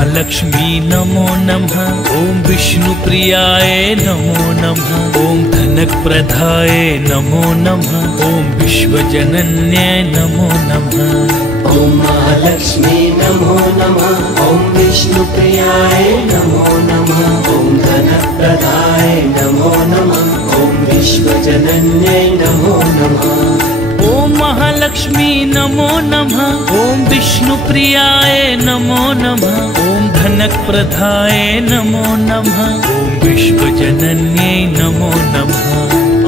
महालक्ष्मी नमो नमः। ॐ विष्णुप्रियाय नमो नमः। ॐ धनप्रदाय नमो नमः। ॐ विश्वजनन्यै नमो नमः। ॐ महालक्ष्मी नमो नमः। ॐ विष्णुप्रियाय नमो नमः। ॐ धनप्रदाय नमो नमः। ॐ विश्वजनन्यै नमो नमः। ॐ महालक्ष्मी नमो नमः। ॐ विष्णुप्रियाय नमो नमः। ॐ धनप्रदाय नमो नमः। ॐ विश्वजनन्यै नमो नमः।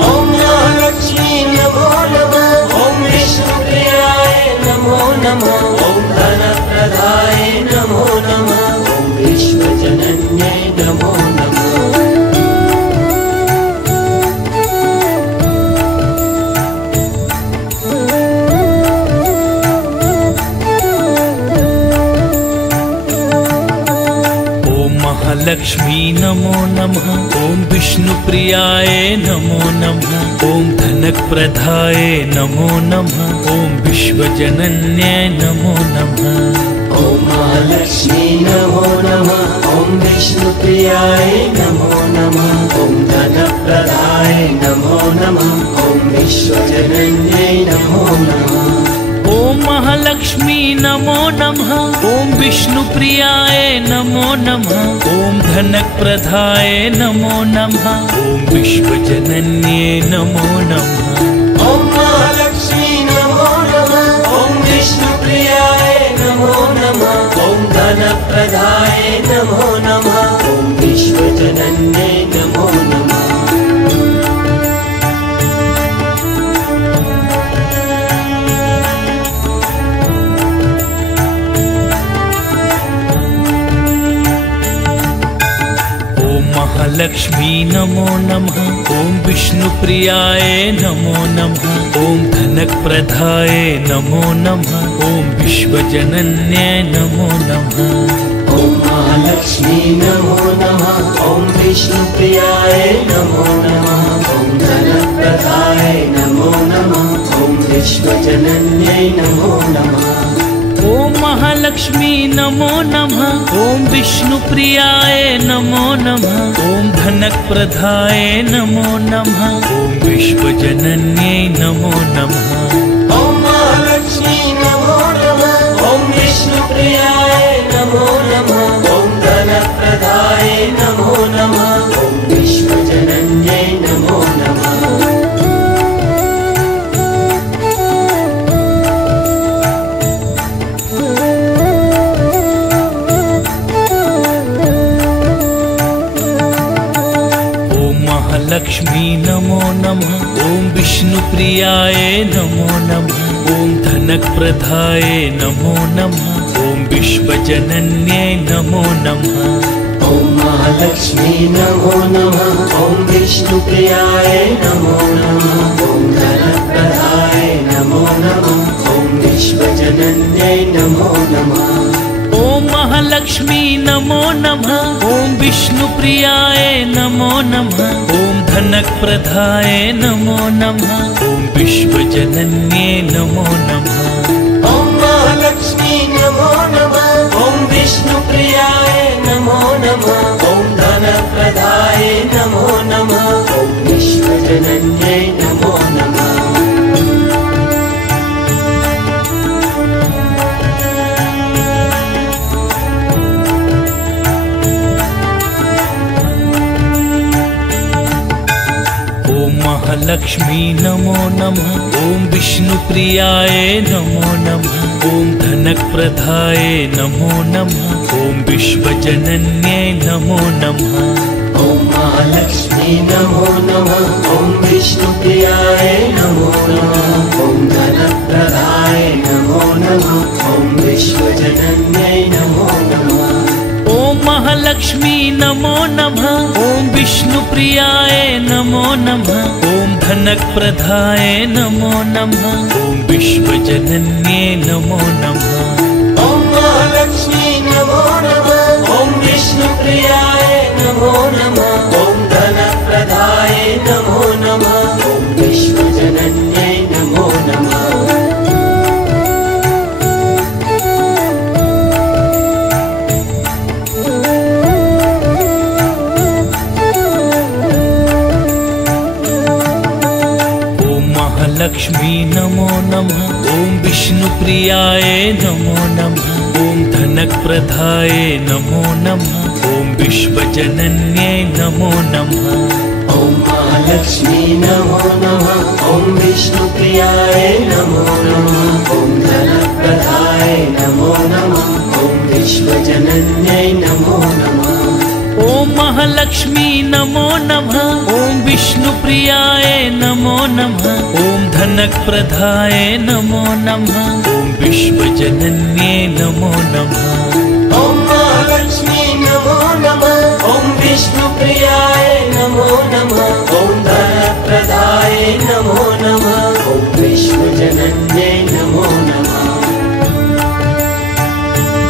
ॐ महालक्ष्मी नमो नमः। ॐ विष्णुप्रियाय नमो नमः। ॐ धनप्रदाय नमो नमः। ॐ विश्वजनन्यै नमो नमः। महालक्ष्मी नमो नमः। ॐ विष्णुप्रियाय नमो नमः। ॐ धनप्रदाय नमो नमः। ॐ विश्वजनन्यै नमो नमः। ॐ महालक्ष्मी नमो नमः। ॐ विष्णुप्रियाय नमो नमः। ॐ धनप्रदाय नमो नमः। ॐ विश्वजनन्यै नमो नमः। ॐ महालक्ष्मी नमो नमः। ॐ विष्णुप्रियाय नमो नमः। ॐ धनप्रदाय नमो नमः। ॐ विश्वजनन्यै नमो नमः। ॐ महालक्ष्मी नमो नमः। ॐ विष्णुप्रियाय नमो नमः। ॐ धनप्रदाय नमो नमः। ॐ विश्वजनन्यै नमो नमः। महालक्ष्मी नमो नमः। ॐ विष्णुप्रियाय नमो नमः। ॐ धनप्रदाय नमो नमः। ॐ विश्वजनन्यै नमो नमः। ॐ महालक्ष्मी नमो नमः। ॐ विष्णुप्रियाय नमो नमः। ॐ धनप्रदाय नमो नमः। ॐ विश्वजनन्यै नमो नमः। ॐ महालक्ष्मी नमो नमः। ॐ विष्णुप्रियाय नमो नमः। ॐ धनप्रदाय नमो नमः। ॐ विश्वजनन्यै नमो नमः। ॐ महालक्ष्मी नमो नमः। ॐ विष्णुप्रियाय नमो नमः। ॐ धनप्रदाय नमो नमः। ॐ विश्वजनन्यै नमो नमः। महालक्ष्मी नमो नमः। ॐ विष्णुप्रियाय नमो नमः। ॐ धनप्रदाय नमो नमः। ॐ विश्वजनन्यै नमो नमः। ॐ महालक्ष्मी नमो नमः। ॐ विष्णुप्रियाय नमो नमः। ॐ धनप्रदाय नमो नमः। ॐ विश्वजनन्यै नमो नमः। ॐ महालक्ष्मी नमो नमः। ॐ विष्णुप्रियाय नमो नमः। ॐ धनप्रदाय नमो नमः। ॐ विश्वजनन्यै नमो नमः। ॐ महालक्ष्मी नमो नमः। ॐ विष्णुप्रियाय नमो नमः। ॐ धनप्रदाय नमो नमः। ॐ विश्वजनन्यै नमो नमः। महालक्ष्मी नमो नमः। ॐ विष्णुप्रियाय नमो नमः। ॐ धनप्रदाय नमो नमः। ॐ विश्वजनन्यै नमो नमः। ॐ महालक्ष्मी नमो नमः। ॐ विष्णुप्रियाय नमो नमः। ॐ धनप्रदाय नमो नमः। ॐ विश्वजनन्यै नमो नमः। ॐ महालक्ष्मी नमो नमः। ॐ विष्णुप्रियाय नमो नमः। ॐ धनप्रदाय नमो नमः। ॐ विश्वजनन्यै नमो नमः। ॐ महालक्ष्मी नमो नमः। ॐ विष्णुप्रियाय नमो नमः। ॐ धनप्रदाय नमो नमः। ॐ विश्वजनन्यै नमो नमः। महालक्ष्मी नमो नमः। ॐ विष्णुप्रियाय नमो नमः। ॐ धनप्रदाय नमो नमः। ॐ विश्वजनन्यै नमो नमः। ॐ महालक्ष्मी नमो नमः। ॐ विष्णुप्रियाय नमो नमः। ॐ धनप्रदाय नमो नमः। ॐ विश्वजनन्यै नमो नमः। ॐ महालक्ष्मी नमो नमः। ॐ विष्णुप्रियाय नमो नमः। ॐ धनप्रदाय नमो नमः। ॐ विश्वजनन्यै नमो नमः।